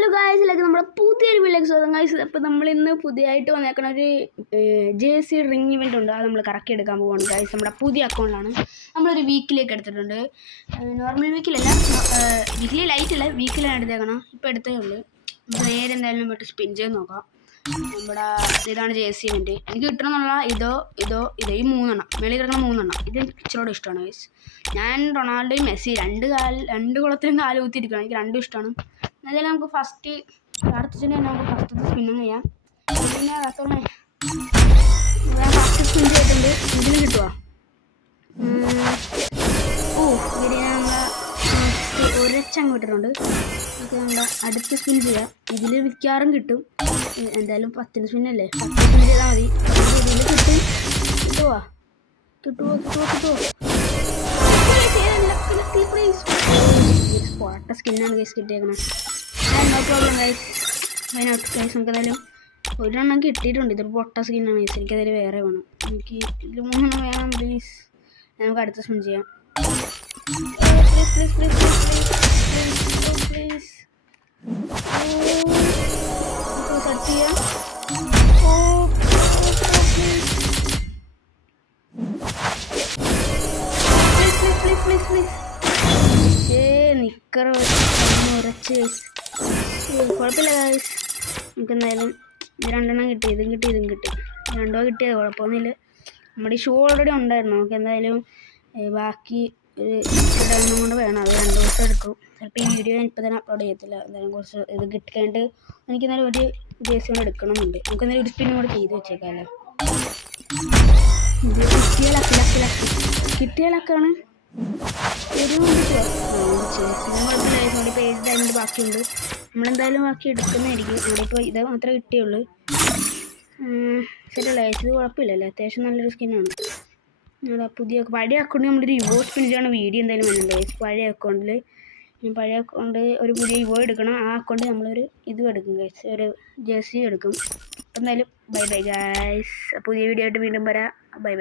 Hello ഗായ്സിലേക്ക് നമ്മുടെ പുതിയൊരു വീഡിയോയിലേക്ക് സ്വാഗതം ഗായ്സ്. അപ്പോൾ നമ്മളിന്ന് പുതിയതായിട്ട് വന്നേക്കണ ഒരു ജേഴ്സി റിംഗ് ഇവൻ്റ് ഉണ്ട്. അത് നമ്മൾ കറക്കി എടുക്കാൻ പോവുകയാണ് ഗായ്സ്. നമ്മുടെ പുതിയ അക്കൗണ്ടിലാണ് നമ്മളൊരു വീക്കിലേക്ക് എടുത്തിട്ടുണ്ട്. നോർമൽ വീക്കിലല്ല, വീക്കിലി ലൈറ്റ് അല്ല, വീക്കിലാണ് എടുത്തേക്കണം. ഇപ്പോൾ എടുത്തേ ഉള്ളൂ. നമുക്ക് നേരെ എന്തായാലും പോയിട്ട് സ്പിൻ ചെയ്ത് നോക്കാം. നമ്മുടെ ഇതാണ് ജേഴ്സി ഇവൻ്റ്. എനിക്ക് കിട്ടണമെന്നുള്ള ഇതോ ഈ മൂന്നെണ്ണം മേളിൽ കിടക്കുന്ന മൂന്നെണ്ണം ഇത് എനിക്ക് ഇച്ചിരോടെ ഇഷ്ടമാണ് ഗൈസ്. ഞാൻ റൊണാൾഡോയും മെസ്സി രണ്ട് കുളത്തിലും കാല് കുത്തിയിരിക്കണം. എനിക്ക് രണ്ടും ഇഷ്ടമാണ്. എന്നാലും നമുക്ക് ഫസ്റ്റ് അടുത്തിട്ട് നമുക്ക് ഫസ്റ്റ് സ്പിന്നും ചെയ്യാം. പിന്നെ ഞാൻ ഫസ്റ്റ് സ്പിൻ ചെയ്തിട്ടുണ്ട്. ഇതിന് കിട്ടുമോ? ഇതിന് നമ്മളെ ഒരച്ചങ്ങ് വിട്ടിട്ടുണ്ട്. നമുക്ക് നമ്മുടെ അടുത്ത് സ്പിൻ ചെയ്യാം. ഇതിൽ മിക്കവാറും കിട്ടും. എന്തായാലും 10 സ്പിന്നല്ലേ, 10 സ്പിൻ ചെയ്താൽ മതി. ഇതിൽ കിട്ടുമോ? സ്പോട്ട സ്കിന്നാണ് ഗൈസ് കിട്ടിയേക്കണം. No problem guys, why not guys. നമുക്ക് എന്തായാലും ഒരെണ്ണം കിട്ടിയിട്ടുണ്ട്. ഇതൊരു പൊട്ട സ്കിന്നാണ് ഗൈസ്. എനിക്കതിൽ വേറെ വേണം. എനിക്ക് ഇതിൽ 3 എണ്ണം വേണം പ്ലീസ്. നമുക്ക് അടുത്ത സ്പിൻ ചെയ്യാം. പ്ലീസ് സെർച്ച് ചെയ്യാം. നിക്കർ ഉരച്ച് കുഴപ്പമില്ല ഗൈസ്. നമുക്ക് എന്തായാലും ഇത് 2 എണ്ണം കിട്ടി. ഇതും കിട്ടി. 2 കിട്ടിയത് കുഴപ്പമൊന്നുമില്ല. നമ്മുടെ ഈ ഷൂ ഓൾറെഡി ഉണ്ടായിരുന്നു. നമുക്ക് എന്തായാലും ബാക്കി ഒരു എണ്ണം കൊണ്ട് വേണം. അത് 2 ദിവസം എടുക്കും. ചിലപ്പോൾ ഈ വീഡിയോ ഞാൻ ഇപ്പോൾ തന്നെ അപ്ലോഡ് ചെയ്യത്തില്ല. എന്തായാലും കുറച്ച് ഇത് കിട്ടിക്കഴിഞ്ഞിട്ട് എനിക്ക് എന്തായാലും ഒരു ജേഴ്സി കൊണ്ട് എടുക്കണമെന്നുണ്ട്. നമുക്ക് എന്തായാലും ഒരു സ്പിന്നും കൂടെ ചെയ്ത് വെച്ചേക്കാമല്ലോ. ഇത് കിട്ടിയ ലക്കാണ്. ഒരു കുഴപ്പമില്ലായിരുന്നു. ഇപ്പോൾ 7 ടൈമിൽ ബാക്കിയുണ്ട്. നമ്മളെന്തായാലും ബാക്കി എടുക്കുന്നതായിരിക്കും. അവിടെ ഇപ്പോൾ ഇത് മാത്രമേ കിട്ടിയുള്ളൂ. ശരിയല്ല, ഇത് കുഴപ്പമില്ലല്ലോ. അത്യാവശ്യം നല്ലൊരു സ്കിന്നാണ്. പഴയ അക്കൗണ്ടിൽ നമ്മളൊരു ഇവോ സ്പിൻ ചെയ്യണ വീഡിയോ എന്തായാലും വരുന്നുണ്ട്. പഴയ അക്കൗണ്ടിൽ ഒരു പുതിയ ഇവോ എടുക്കണം. ആ അക്കൗണ്ടിൽ നമ്മളൊരു ഇതും എടുക്കും ഗൈസ്, ഒരു ജേഴ്സി എടുക്കും. എന്തായാലും ബൈ ഗൈസ്. പുതിയ വീഡിയോ ആയിട്ട് വീണ്ടും വരാം. ബൈ.